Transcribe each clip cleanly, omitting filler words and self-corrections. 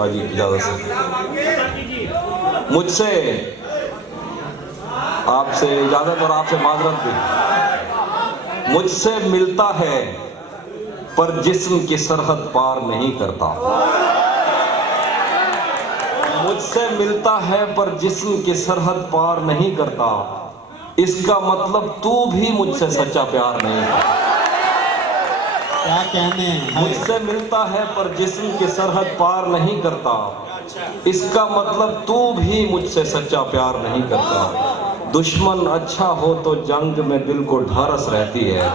काजी की इजाजत से मुझसे आपसे इजाजत और आपसे माजरत भी। मुझसे मिलता है पर जिस्म की सरहद पार नहीं करता। मुझसे मिलता है पर जिस्म की सरहद पार नहीं करता। इसका मतलब तू भी मुझसे सच्चा प्यार नहीं करता। क्या कहने हैं? मुझसे मिलता है पर जिस्म की सरहद पार नहीं करता। इसका मतलब तू भी मुझसे सच्चा प्यार नहीं करता। दुश्मन अच्छा हो तो जंग में दिल को ढारस रहती है।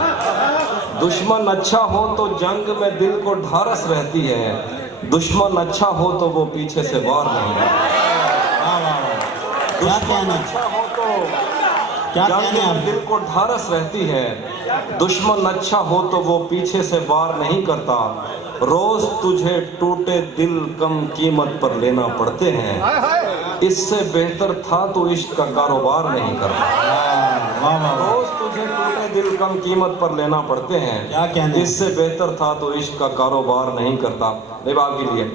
दुश्मन अच्छा हो तो जंग में दिल को ढारस रहती है। दुश्मन अच्छा हो तो वो पीछे से वार नहीं करता। दुश्मन अच्छा हो तो जंग में दिल को ढारस रहती है। दुश्मन अच्छा हो तो वो पीछे से वार नहीं करता। रोज तुझे टूटे दिल कम कीमत पर लेना पड़ते हैं। इससे बेहतर था तो इश्क का कारोबार नहीं करता। रोज तुझे टूटे दिल कम कीमत पर लेना पड़ते हैं। इससे बेहतर था तो इश्क का कारोबार नहीं करता। निभा के लिए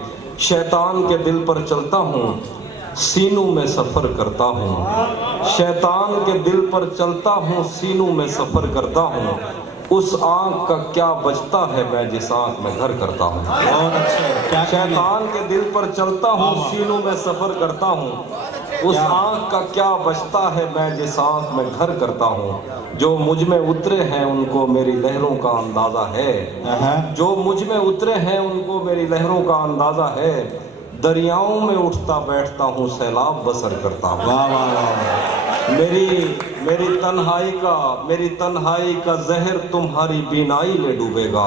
शैतान के दिल पर चलता हूँ, सीनों में सफर करता हूँ। शैतान के दिल पर चलता हूँ, सीनों में सफर करता हूँ। उस आँख का क्या बचता है मैं जिस आँख में घर करता हूँ। शैतान के दिल पर चलता हूँ, सीनों में सफर करता हूँ। उस आँख का क्या बचता है मैं जिस आँख में घर करता हूँ। जो मुझ में उतरे हैं उनको मेरी लहरों का अंदाजा है। जो मुझ में उतरे हैं उनको मेरी लहरों का अंदाजा है। दरियाओं में उठता बैठता हूँ, सैलाब बसर करता हूँ। मेरी तन्हाई का जहर तुम्हारी बीनाई में डूबेगा।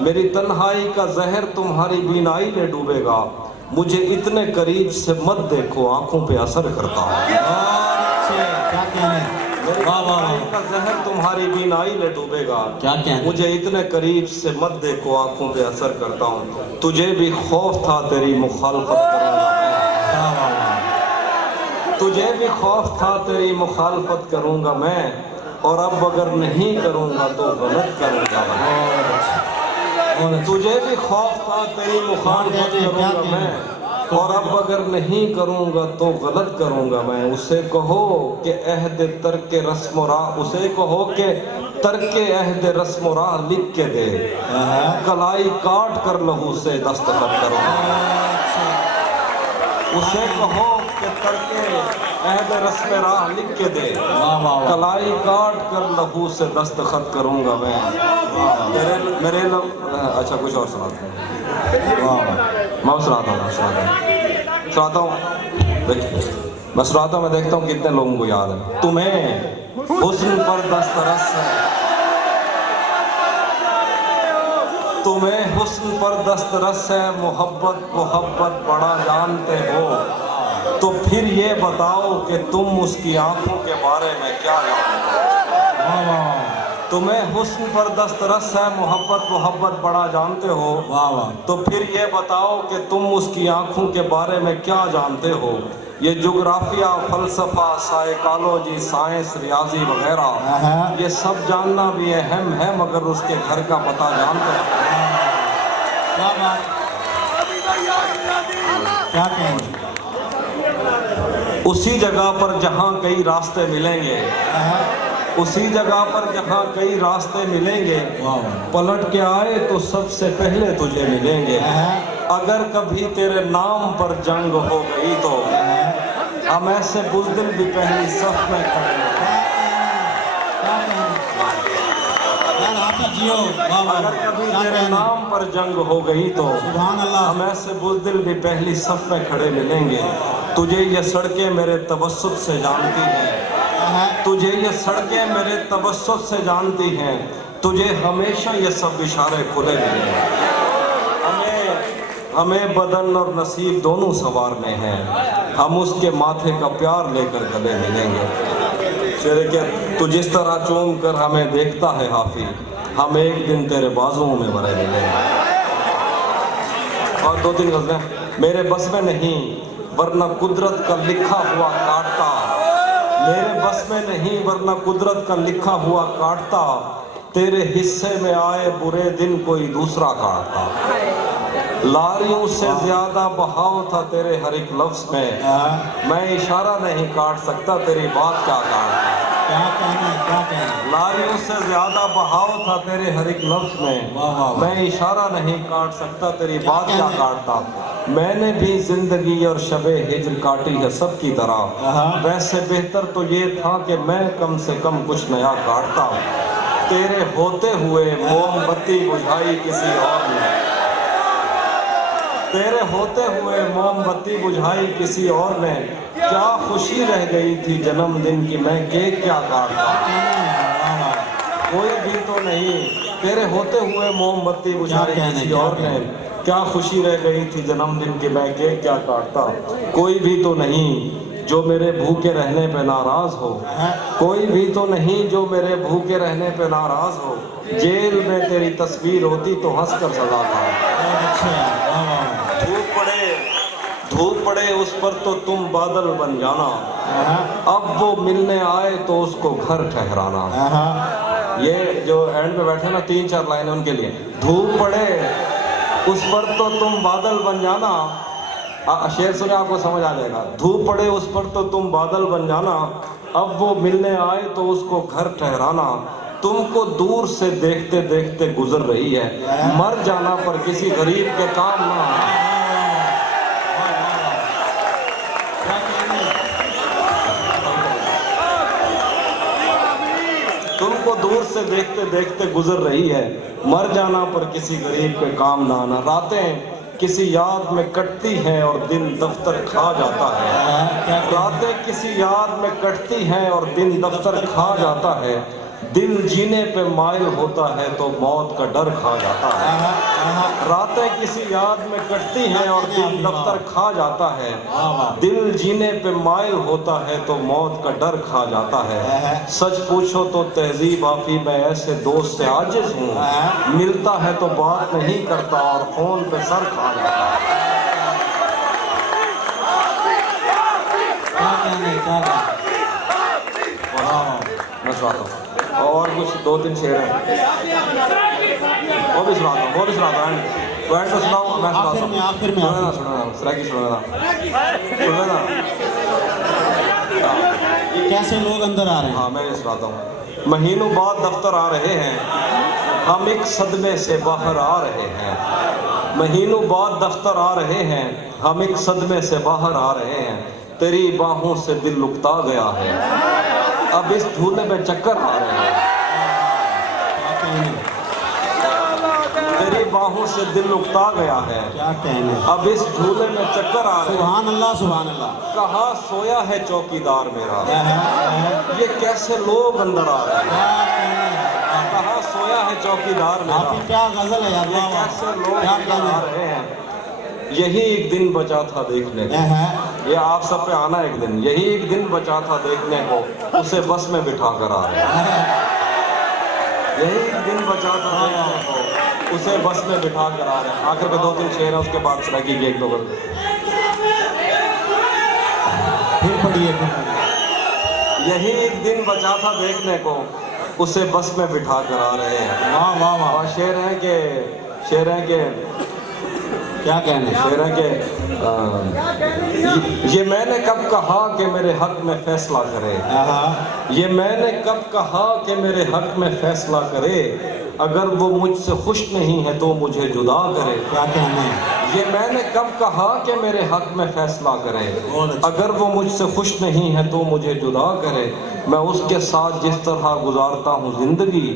मेरी तन्हाई का जहर तुम्हारी बीनाई में डूबेगा। मुझे इतने करीब से मत देखो, आंखों पे असर करता हूँ। मेरी तन्हाई का जहर तुम्हारी बीनाई में डूबेगा। मुझे इतने करीब से मत देखो, आंखों पे असर करता हूँ। तुझे भी खौफ था तेरी मुखालफत करूंगा मैं। तुझे भी खौफ था तेरी मुखालफत करूंगा मैं। और अब अगर नहीं करूंगा तो गलत करूंगा मैं। तुझे भी खौफ था तेरी मुखालफत करूंगा मैं। और अब अगर नहीं करूंगा तो गलत करूंगा मैं। उसे कहो कि अहद तर्क रस्म राह, उसे कहो कि तर्क अहद रस्म राह लिख के दे। कलाई काट कर लहू से दस्तखत करूंगा। उसे कहो कि तर्क अहद रस्म राह लिख के दे। कलाई काट कर लहू से दस्तखत करूंगा मैं। मेरे अच्छा कुछ और सुनाते हैं। मैं सुनाता हूँ मैं सुनाता हूँ। मैं देखता हूँ कितने लोगों को याद है। तुम्हें हुस्न पर दस्तरस है, तुम्हें हुस्न पर दस्तरस है। मोहब्बत बड़ा जानते हो तो फिर ये बताओ कि तुम उसकी आंखों के बारे में क्या जानते हो। तुम्हें हुस्न पर दस्तरस है, मोहब्बत बड़ा जानते हो तो फिर ये बताओ कि तुम उसकी आंखों के बारे में क्या जानते हो। ये जोग्राफिया, फलसफा, साइकोलॉजी, साइंस, रियाजी वगैरह ये सब जानना भी अहम है, मगर उसके घर का पता जानते हो। क्या कहेंगे? उसी जगह पर जहाँ कई रास्ते मिलेंगे, उसी जगह पर जहाँ कई रास्ते मिलेंगे, पलट के आए तो सबसे पहले तुझे मिलेंगे। अगर कभी तेरे नाम पर जंग हो गई तो हम ऐसे बुज़दिल भी पहली सफ में खड़े हैं। अगर कभी तेरे नाम पर जंग हो गई तो हम ऐसे बुज़दिल भी पहली सफ में खड़े मिलेंगे। तुझे ये सड़कें मेरे तबस्सुत से जानती हैं। तुझे ये सड़कें मेरे तबस्सुत से जानती हैं। तुझे हमेशा ये सब इशारे खुले मिलेंगे। हमें बदन और नसीब दोनों संवारने हैं। हम उसके माथे का प्यार लेकर गले मिलेंगे। शेरे के तू जिस तरह चूम कर हमें देखता है हाफी, हम एक दिन तेरे बाजुओं में भरे मिलेंगे। और 2-3 गज़लें। मेरे बस में नहीं वरना कुदरत का लिखा हुआ काटता। मेरे बस में नहीं वरना कुदरत का लिखा हुआ काटता। तेरे हिस्से में आए बुरे दिन कोई दूसरा काटता। लारियों से ज्यादा बहाव था तेरे हर एक लफ्ज में, मैं इशारा नहीं काट सकता तेरी बात क्या काटता। क्या कहने लारियों से ज्यादा बहाव था तेरे हर एक लफ्ज में, मैं इशारा नहीं काट सकता तेरी बात क्या काटता। मैंने भी जिंदगी और शबे हिज्र काटी है सबकी तरह, वैसे बेहतर तो ये था कि मैं कम से कम कुछ नया काटता। तेरे होते हुए मोमबत्ती बुझाई किसी और ने, तेरे होते हुए मोमबत्ती बुझाई किसी और ने, क्या खुशी रह गई थी जन्मदिन की मैं केक क्या काटता। कोई भी तो नहीं, तेरे होते हुए मोमबत्ती बुझाई किसी और ने, क्या खुशी रह गई थी जन्मदिन की मैं केक क्या काटता। कोई भी तो नहीं जो मेरे भूखे रहने पे नाराज हो, कोई भी तो नहीं जो मेरे भूखे रहने पे नाराज हो। जेल में तेरी तस्वीर होती तो हंस कर सजा था। धूप पड़े उस पर तो तुम बादल बन जाना, अब वो मिलने आए तो उसको घर ठहराना। ये जो एंड में बैठे ना 3-4 लाइनें उनके लिए। धूप पड़े उस पर तो तुम बादल बन जाना, शेर सुने आपको समझ आ जाएगा। धूप पड़े उस पर तो तुम बादल बन जाना, अब वो मिलने आए तो उसको घर ठहराना। तुमको दूर से देखते देखते गुजर रही है, मर जाना पर किसी गरीब के काम ना आना। तुमको दूर से देखते देखते गुजर रही है, मर जाना पर किसी गरीब के काम ना आना। रातें किसी याद में कटती हैं और दिन दफ्तर खा जाता है, रातें किसी याद में कटती हैं और दिन दफ्तर खा जाता है। दिल जीने पे माइल होता है तो मौत का डर खा जाता है। रातें किसी याद में कटती हैं और दिन दफ्तर खा जाता है। दिल जीने पे माइल होता है तो मौत का डर खा जाता है। सच पूछो तो तहजीब आफी मैं ऐसे दोस्त से आजिज हूँ, मिलता है तो बात नहीं करता और फोन पे सर खा जाता है। मैं सुनाता हूँ और कुछ 2-3 शेर हैं, वो भी सुनाता हूँ, वो भी सुनाता हूँ। एंड तो सुनाऊँ, मैं सुनाता हूँ। आखिर में सुना सुना कैसे लोग अंदर आ रहे हैं। हाँ मैं ये सुनाता हूँ। महीनों बाद दफ्तर आ रहे हैं, हम एक सदमे से बाहर आ रहे हैं। महीनों बाद दफ्तर आ रहे हैं, हम एक सदमे से बाहर आ रहे हैं। तेरी बाहों से दिल लुकता गया है, अब इस धूने में चक्कर आ रहे हैं। तेरी बाहों से दिल लुकता गया है, क्या कहने, अब इस झूले में चक्कर आ रहे हैं। सुभान अल्लाह सुभान अल्लाह। कहाँ सोया है चौकीदार मेरा, ये कैसे लोग अंदर आ रहे हैं। कहाँ सोया है चौकीदार मेरा, क्या गजल है यार, ये कैसे लोग अंदर आ रहे हैं। यही एक दिन बचा था देखने को, ये आप सब पे आना एक दिन। यही एक दिन बचा था देखने को, उसे बस में बिठा कर आ रहे हैं। यही एक दिन बचा था देखने को, उसे बस में बिठा कर आ रहे हैं। आखिर में 2-3 शेर है, उसके बाद सराकी की 1-2 फिर पढ़िए। यही एक दिन बचा था देखने को, उसे बस में बिठा कर आ रहे हैं। वाह वाह वाह। और शेर है के क्या कहने, शेर है के ये मैंने कब कहा कि मेरे हक में फैसला करे, ये मैंने कब कहा कि मेरे हक में फैसला करे। अगर वो मुझसे खुश नहीं है तो मुझे जुदा करे। क्या कहने, ये मैंने कब कहा कि मेरे हक में फैसला करे। अगर वो मुझसे खुश नहीं है तो मुझे जुदा करे। मैं उसके साथ जिस तरह गुजारता हूँ जिंदगी,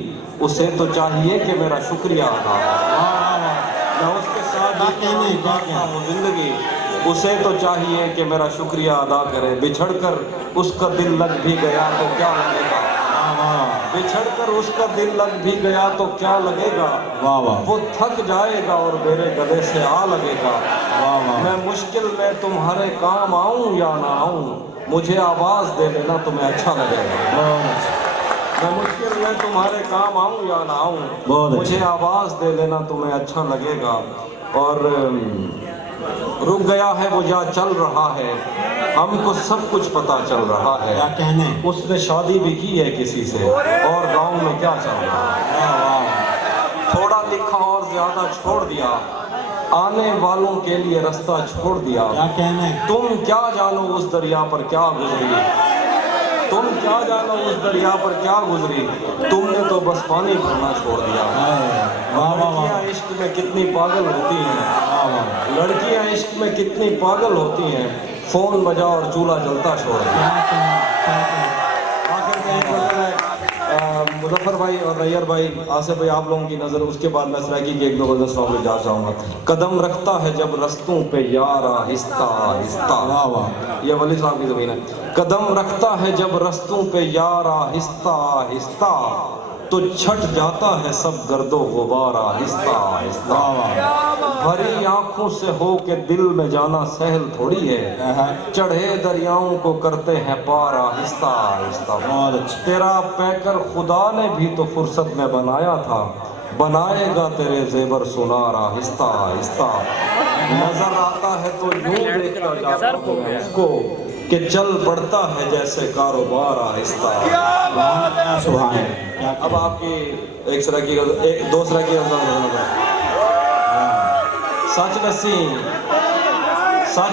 उसे तो चाहिए कि मेरा शुक्रिया अदा करे। मैं उसके साथ जिस तरह गुजारता हूँ जिंदगी, उसे तो चाहिए कि मेरा शुक्रिया अदा करे। बिछड़कर उसका दिल लग भी गया तो क्या लगेगा, बिछड़कर उसका दिल लग भी गया तो क्या लगेगा। वाह वाह। वो थक जाएगा और मेरे गले से आ लगेगा। वाह वाह। मैं मुश्किल में तुम्हारे काम आऊं या ना आऊं, मुझे आवाज दे लेना तुम्हें अच्छा लगेगा। मैं मुश्किल में तुम्हारे काम आऊं या ना आऊं, मुझे आवाज दे लेना तुम्हें अच्छा लगेगा। और रुक गया है वो या चल रहा है, हमको सब कुछ पता चल रहा है। क्या कहने, उसने शादी भी की है किसी से, और गांव में क्या चल रहा है। थोड़ा लिखा और ज्यादा छोड़ दिया, आने वालों के लिए रास्ता छोड़ दिया। क्या कहना है? तुम क्या जानो उस दरिया पर क्या गुजरी, तुम क्या जानो उस दरिया पर क्या गुजरी, तुमने तो बस पानी भरना छोड़ दिया। वाह वाह वाह लड़कियां इश्क में कितनी पागल होती हैं, वाह वाह। लड़कियां इश्क में कितनी पागल होती हैं, फोन बजा और चूल्हा जलता छोड़ दिया। आखिर में एक गजल है मुजफ्फर भाई और रैयर भाई, आसिफ भाई, आप लोगों की नज़र, उसके बाद मैं सराकी की एक दो गजल सुनाने जा चाहूँगा। कदम रखता है जब रस्तों पे यार आहिस्ता आहिस्ता, वाह वाह। ये वली साहब की ज़मीन है। कदम रखता है जब रस्तों पे यार आहिस्ता आहिस्ता, तो छट जाता है सब गर्दो गुबार आहिस्ता आहिस्ता। भरी आंखों से हो के दिल में जाना सहल थोड़ी है, चढ़े दरियाओं को करते हैं पार आहिस्ता आहिस्ता। बहुत अच्छा। तेरा पैकर खुदा ने भी तो फुर्सत में बनाया था, बनाएगा तेरे जेवर सुनार आहिस्ता आहिस्ता। नजर आता है तो यूं देखता जाता हूं मैं उसको, कि चल पड़ता है जैसे कारोबार आहिस्ता। सुभान अल्लाह। अब आपकी एक तरह की एक दो तरह की सच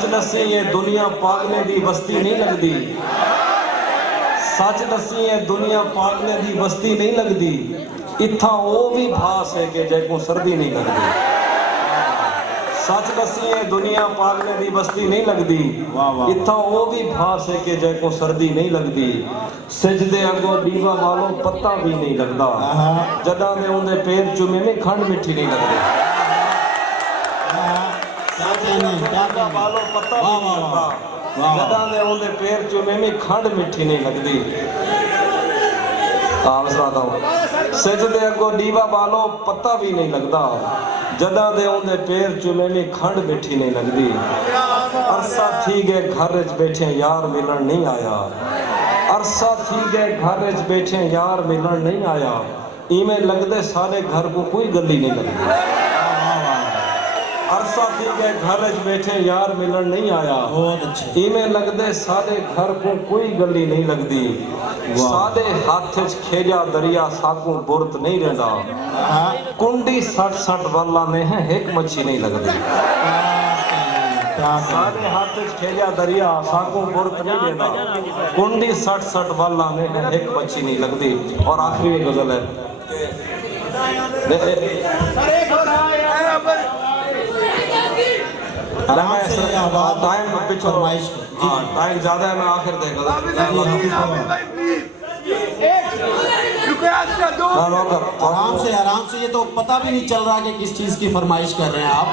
नसी ये दुनिया पागने दी बस्ती नहीं लगदी, सच नसी ये दुनिया पागने दी बस्ती नहीं लगदी, इत्था वो भी भास है कि जै को सर्दी नहीं लगदी। सच दसी है दुनिया पागने दी बस्ती नहीं लगदी, इत्था वो भी भास है कि जै को सर्दी नहीं लगदी। सिजदे अगो दीवा वालों पत्ता भी नहीं लगदा, जदा में उनके पैर चुमे में खंड मिठी नहीं लगदी। वालों पत्ता भी नहीं लगदा, जदा में उनके पैर चुमे में खंड मिठी नहीं लगदी। सिजदे अगो दीवा वालों पत्ता भी नहीं लगदा, जदा दे उनके पैर चुमे में खंड मिठी नहीं लगदी। अरसा थी गए घर च बैठे यार मिलन नहीं आया, अरसा थी गए घर च बैठे यार मिलन नहीं आया, इमें लगदे सारे घर को कोई गली नहीं लगदी। अरसा थी गए घर च बैठे यार मिलन नहीं आया, इमें लगदे सारे घर को कोई गली नहीं लगदी। सादे हाथ च खेजा दरिया साकू बुरत नहीं रहंदा, कुंडी सट सट वाला ने है एक मच्छी नहीं लगदी। सादे हाथ च खेजा दरिया साकू बुरत नहीं रहंदा, कुंडी सट सट वाला ने है एक मच्छी नहीं लगदी। और आखिरी गजल है, टाइम पिछो टाइम ज्यादा है, मैं आखिर देगा आराम से, ये तो पता भी नहीं चल रहा कि किस चीज की फरमाइश कर रहे हैं आप।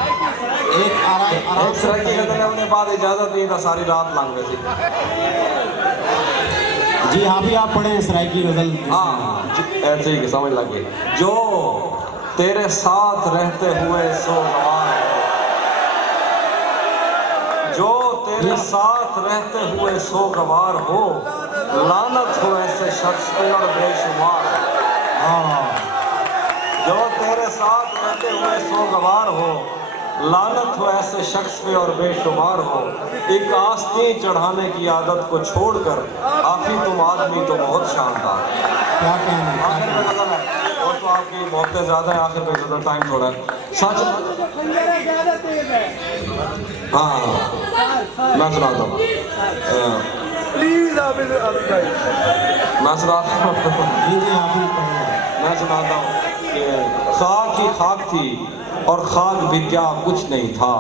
एक आराम से की गजल अपने बाद इजाजत दी था, सारी रात लंघ गई थी। जी हाँ भी आप पढ़े सराय की गजल। हाँ ऐसे ही समझ लगी। जो तेरे साथ रहते हुए सो गवार, जो तेरे साथ रहते हुए सो गवार हो, लानत हो ऐसे शख्स पे और बेशुमार। जो तेरे साथ रहते हुए सो गवार हो, लानत हो ऐसे शख्स पे और बेशुमार हो। एक आस्तीन चढ़ाने की आदत को छोड़कर आखिर तुम आदमी तो बहुत शानदार। क्या कहना है? आखिर में गजल है और तो आपकी बहुत ज़्यादा है, आखिर में गजल टाइम थोड़ा है सच। हाँ मैं सुनाता हूँ, मैं सुनाता हूँ कि खाक ही खाक थी और खाक भी क्या कुछ नहीं था।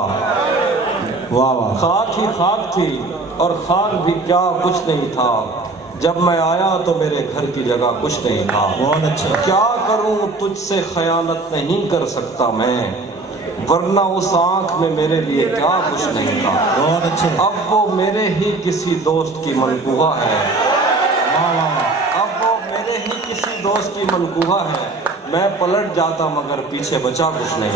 वाह वाह। खाक ही खाक थी और खाक भी क्या कुछ नहीं था, जब मैं आया तो मेरे घर की जगह कुछ नहीं था। बहुत अच्छा। क्या करूं तुझसे खयानत नहीं कर सकता मैं, वरना उस आंख में मेरे लिए क्या कुछ नहीं था। बहुत अच्छे। अब वो मेरे ही किसी दोस्त की मनकूहा है, अब वो मेरे ही किसी दोस्त की मनकूहा है, मैं पलट जाता मगर पीछे बचा कुछ नहीं।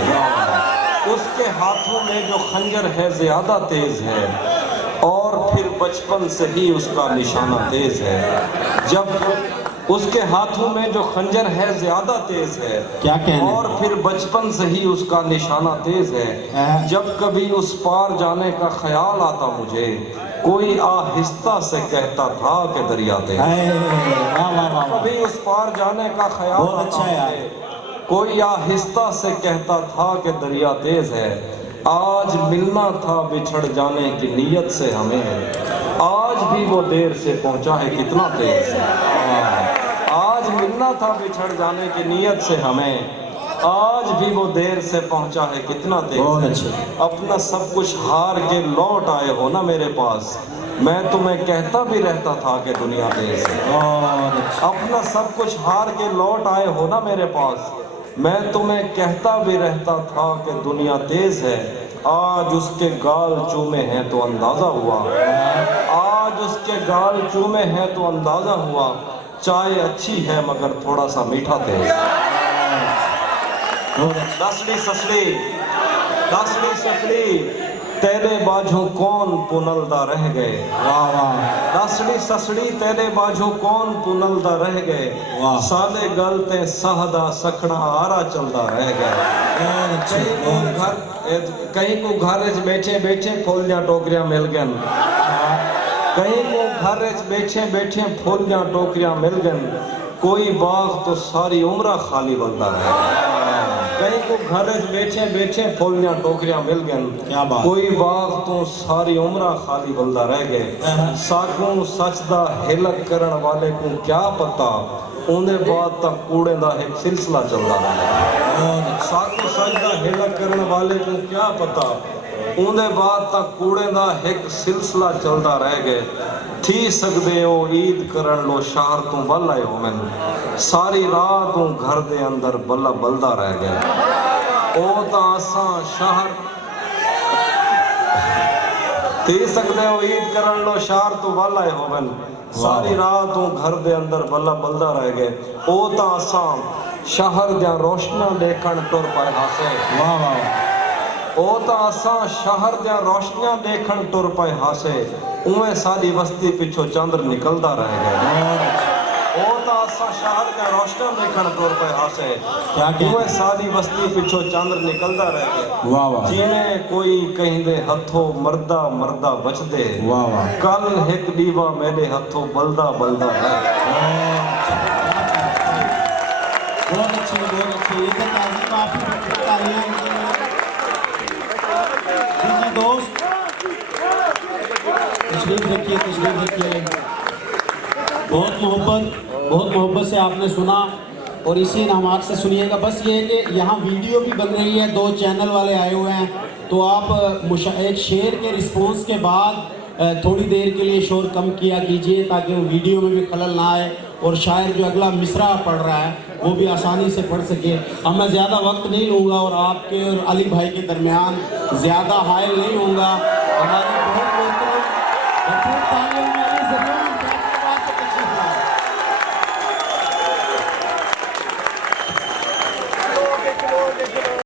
उसके हाथों में जो खंजर है ज्यादा तेज है, और फिर बचपन से ही उसका निशाना तेज है। जब उसके हाथों में जो खंजर है ज्यादा तेज है, क्या कहने? और फिर बचपन से ही उसका निशाना तेज है। जब कभी उस पार जाने का ख्याल आता मुझे, कोई आहिस्ता से कहता था कि दरिया तेज। कभी उस पार जाने का ख्याल अच्छा आता मुझे, कोई आहिस्ता से कहता था कि दरिया तेज है। आज मिलना था बिछड़ जाने की नीयत से हमें, आज भी वो देर से पहुंचा है कितना देर से। आज मिलना था बिछड़ जाने की नीयत से हमें, आज भी वो देर से पहुंचा है कितना देर से। अपना सब कुछ हार के लौट आए हो ना मेरे पास, मैं तुम्हें कहता भी रहता था कि दुनिया तेज है। अपना सब कुछ हार के लौट आए हो ना मेरे पास, मैं तुम्हें कहता भी रहता था कि दुनिया तेज है। आज उसके गाल चूमे हैं तो अंदाजा हुआ, आज उसके गाल चूमे हैं तो अंदाजा हुआ, चाय अच्छी है मगर थोड़ा सा मीठा तेज। दसड़ी ससड़ी दसड़ी ससड़ी तेरे बाजू कौन पुनलदा रह गए। दसड़ी ससड़ी तेरे बाजू कौन पुनलदा रह गए, साले गलते सहदा सखड़ा आरा चलदा रह गए। कहीं को घर बैठे बैठे फूलियां टोकरियां मिल गन, कहीं को घर बैठे बैठे फूलियां टोकरियां मिल गन, कोई बाग तो सारी उम्र खाली बनता रहे। कहीं को घर बैठे बैठे फूलियां टोकरियां मिल गन, कोई बाग तो सारी उम्र खाली बलदा रह गए। सागों सच दा हिलक करन वाले को क्या पता, उन्हें बाद तक कूड़े दा एक सिलसिला चलता रहा। सागों सच दा हिलक करन वाले को क्या पता, उन्हें बाद तक कूड़े दा एक सिलसिला चलता रह गए। थी सकदे हो ईद करन लो शहर तू बल आए हो मैनू, सारी रात तू घर दे अंदर बल्ला बलदा रह गया। ओ तां असां शहर थी सकदे हो ईद करन लो शहर तू बल आए हो मैनू, सारी रात तू घर दे अंदर बल्ला बलदा रह गए। ओ तां असां शहर दियां रोशनियां देखण टुर पाए हासे। वाह वाह। ओ तां असां शहर दियां रोशनियां देखण टुर पाए हासे, उवें सारी बस्ती पिछो चंद्र निकलदा रह गया। ओ तां असां शहर दियां रोशनियां देखण टुर पाए हासे, उवें सारी बस्ती पिछो चंद्र निकलदा रह गया। जिवें कोई कहिंदे हथों मरदा मरदा बचदे, कल एक दीवा मेरे हथों बलदा बलदा है। बहुत अच्छी ये काफी दोस्त तशरीफ रखिए। बहुत मोहब्बत से आपने सुना और इसी नमाज से सुनिएगा। बस ये है कि यहाँ वीडियो भी बन रही है, 2 चैनल वाले आए हुए हैं, तो आप एक शेर के रिस्पॉन्स के बाद थोड़ी देर के लिए शोर कम किया कीजिए ताकि वो वीडियो में भी खलल ना आए और शायर जो अगला मिसरा पढ़ रहा है वो भी आसानी से पढ़ सके। अब मैं ज़्यादा वक्त नहीं लूँगा और आपके और अली भाई के दरमियान ज़्यादा हायल नहीं होऊंगा।